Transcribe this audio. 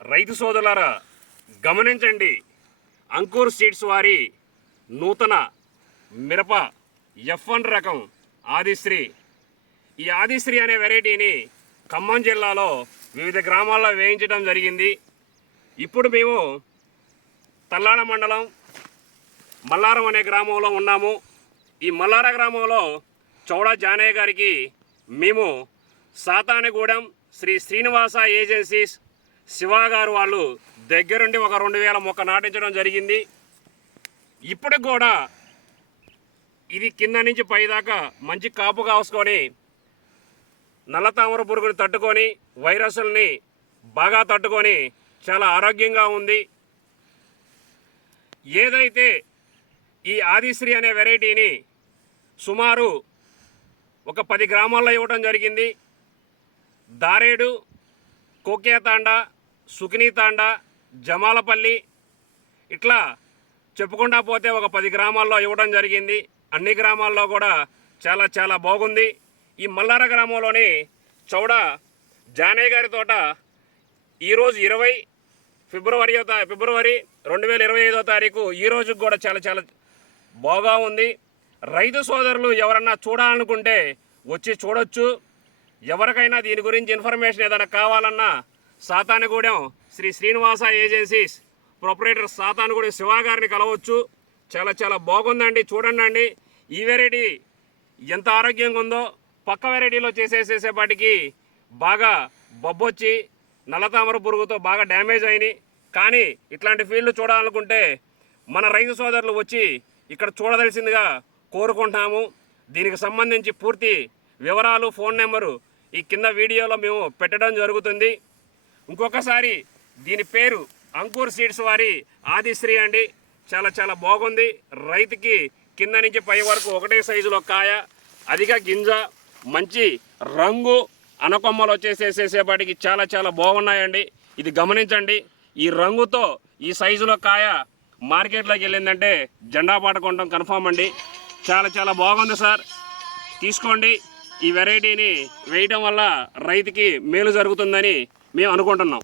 రైతు సోదరులారా గమనించండి, అంకుర్ సీడ్స్ వారి నూతన మిరప F1 రకం ఆదిశ్రీ. ఈ ఆదిశ్రీ అనే వెరైటీని ఖమ్మం జిల్లాలో వివిధ గ్రామాల్లో వేయించడం జరిగింది. ఇప్పుడు మేము తల్లాడ మండలం మల్లారం అనే గ్రామంలో ఉన్నాము. ఈ మల్లార గ్రామంలో చౌడా జానయ్య గారికి మేము సాతానగూడెం శ్రీ శ్రీనివాస ఏజెన్సీస్ శివ గారు వాళ్ళు దగ్గరుండి ఒక 2000 మొక్క నాటించడం జరిగింది. ఇప్పుడు కూడా ఇది కింద నుంచి పైదాకా మంచి కాపు కాసుకొని నల్లతామర పురుగుని తట్టుకొని వైరస్ని బాగా తట్టుకొని చాలా ఆరోగ్యంగా ఉంది. ఏదైతే ఈ ఆదిశ్రీ అనే వెరైటీని సుమారు ఒక 10 గ్రామాల్లో ఇవ్వడం జరిగింది. దారేడు, కోకేతాండ, సుకినీతాండ, జమాలపల్లి ఇట్లా చెప్పుకుండా పోతే ఒక 10 గ్రామాల్లో ఇవ్వడం జరిగింది. అన్ని గ్రామాల్లో కూడా చాలా చాలా బాగుంది. ఈ మల్లార గ్రామంలోని చౌడా జానయ్య గారి తోట ఈరోజు 20 ఫిబ్రవరి 2025వ తారీఖు ఈ రోజుకి కూడా చాలా చాలా బాగా ఉంది. రైతు సోదరులు ఎవరన్నా చూడాలనుకుంటే వచ్చి చూడొచ్చు. ఎవరికైనా దీని గురించి ఇన్ఫర్మేషన్ ఏదైనా కావాలన్నా సాతానగూడెం శ్రీ శ్రీనివాస ఏజెన్సీస్ ప్రొపరేటర్ సాతానగూడెం శివ గారిని కలవచ్చు. చాలా చాలా బాగుందండి, చూడండి. ఈ వెరైటీ ఎంత ఆరోగ్యంగా ఉందో పక్క వెరైటీలో చేసేసేపాటికి బాగా బొబ్బొచ్చి నల్లతామర పురుగుతో బాగా డ్యామేజ్ అయినాయి. కానీ ఇట్లాంటి ఫీల్డ్ చూడాలనుకుంటే మన రైతు సోదరులు వచ్చి ఇక్కడ చూడదలసిందిగా కోరుకుంటున్నాము. దీనికి సంబంధించి పూర్తి వివరాలు, ఫోన్ నెంబరు ఈ కింద వీడియోలో మేము పెట్టడం జరుగుతుంది. ఇంకొకసారి దీని పేరు అంకుర్ సీడ్స్ వారి ఆదిశ్రీ అండి. చాలా చాలా బాగుంది. రైతుకి కింద నుంచి పై వరకు ఒకటే సైజులో కాయ, అధిక గింజ, మంచి రంగు, అనకొమ్మలు వచ్చేసేసేపాటికి చాలా చాలా బాగున్నాయండి. ఇది గమనించండి. ఈ రంగుతో ఈ సైజులో కాయ మార్కెట్లోకి వెళ్ళిందంటే జెండా పాట కన్ఫామ్ అండి. చాలా చాలా బాగుంది సార్, తీసుకోండి. ఈ వెరైటీని వేయటం వల్ల రైతుకి మేలు జరుగుతుందని మేము అనుకుంటున్నాం.